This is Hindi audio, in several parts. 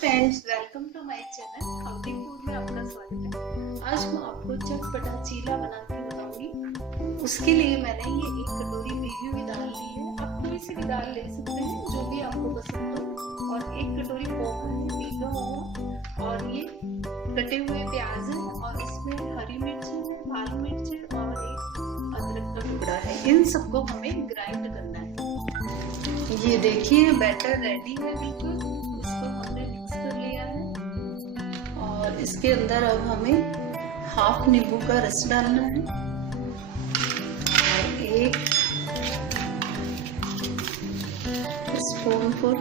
Friends, welcome to my channel Howdy Food में आपका स्वागत है। आज मैं आपको चटपटा चीला बना के बताऊंगी। उसके लिए मैंने ये एक कटोरी भिगी हुई दाल ली है। आप कोई सी भी दाल ले सकते हैं जो भी आपको पसंद हो। और एक कटोरी पोहा है भीगा हुआ, और ये कटे हुए प्याज है, और इसमें हरी मिर्च है, लाल मिर्च है, और एक अदरक का टुकड़ा है। इन सबको हमें ग्राइंड करना है। ये देखिए बैटर रेडी है बिल्कुल। इसको हमने मिक्स कर लिया है, और इसके अंदर अब हमें हाफ नींबू का रस डालना है, और एक स्पूनफुल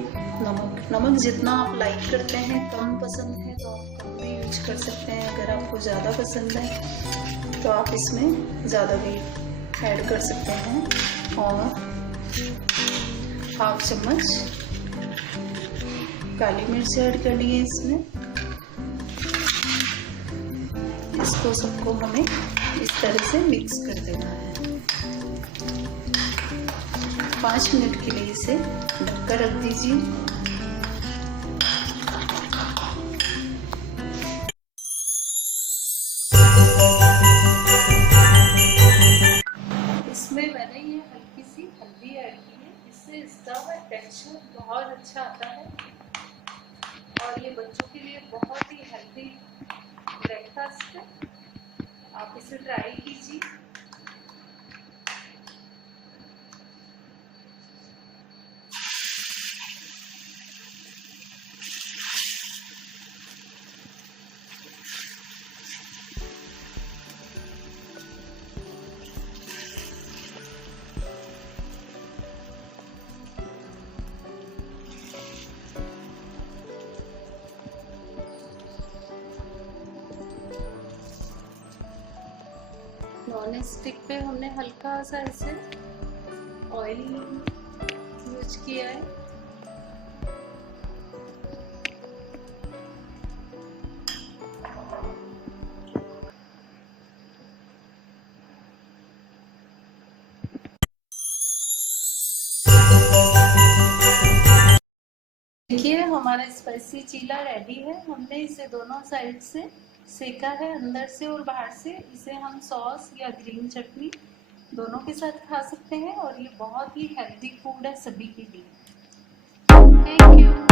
नमक जितना आप लाइक करते हैं। कम पसंद है तो आप कम भी यूज कर सकते हैं। अगर आपको ज़्यादा पसंद है तो आप इसमें ज़्यादा भी ऐड कर सकते हैं। और हाफ चम्मच काली मिर्च ऐड करनी है इसमें। इसको सबको हमें इस तरह से मिक्स कर देना है। 5 मिनट के लिए इसे ढककर रख दीजिए। इसमें मैंने ये हल्की सी हल्दी ऐड की है। इससे इसका टेक्सचर बहुत अच्छा आता है, और ये बच्चों के लिए बहुत ही हेल्दी ब्रेकफास्ट है। आप इसे ट्राई कीजिए। नॉन स्टिक पे हमने हल्का सा इसे ऑयल यूज किया है। देखिए हमारा स्पाइसी चीला रेडी है। हमने इसे दोनों साइड से सेका है, अंदर से और बाहर से। इसे हम सॉस या ग्रीन चटनी दोनों के साथ खा सकते हैं, और ये बहुत ही हेल्दी फूड है सभी के लिए। Thank you.